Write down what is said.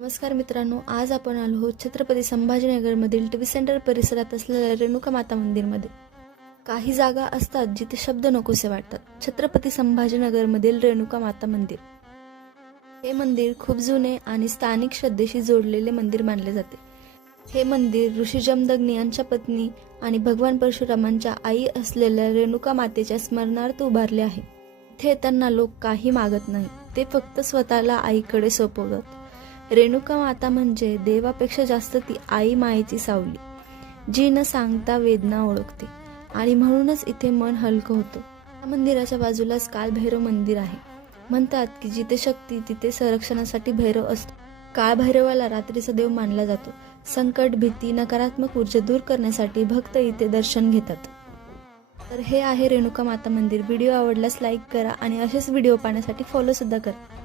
नमस्कार मित्रांनो, आज आपण आलो आहोत छत्रपती संभाजीनगरमधील टीव्ही सेंटर परिसरात असलेल्या रेणुका माता मंदिरमध्ये। काही जागा असतात जिथे शब्द नकोसे वाटतात। छत्रपती संभाजीनगरमधील रेणुका माता मंदिर हे मंदिर खूप जुने आणि स्थानिक श्रद्धेशी जोडलेले मंदिर मानले जाते। हे मंदिर ऋषी जमदग्नी यांच्या पत्नी आणि भगवान परशुरामांच्या आई असलेल्या रेणुका मातेच्या स्मरणार्थ उभारले आहे। इथे येताना लोक काही मागत नाही, ते फक्त स्वतःला आईकडे सोपवतात। रेणुका माता म्हणजे देवापेक्षा जास्त ती आई मायेची सावली, जी न सांगता वेदना ओळखते आणि म्हणूनच इथे मन हलकं होतं। या मंदिराच्या बाजूलाच काळभैरव मंदिर आहे। म्हणतात की जिथे शक्ती तिथे संरक्षणासाठी भैरव असतो। काळभैरवाला रात्रीचा देव मानला जातो। संकट, भीती, नकारात्मक ऊर्जा दूर करण्यासाठी भक्त इथे दर्शन घेतात। तर हे आहे रेणुका माता मंदिर। व्हिडिओ आवडल्यास लाईक करा आणि असेच व्हिडिओ पाहण्यासाठी फॉलो सुद्धा करा।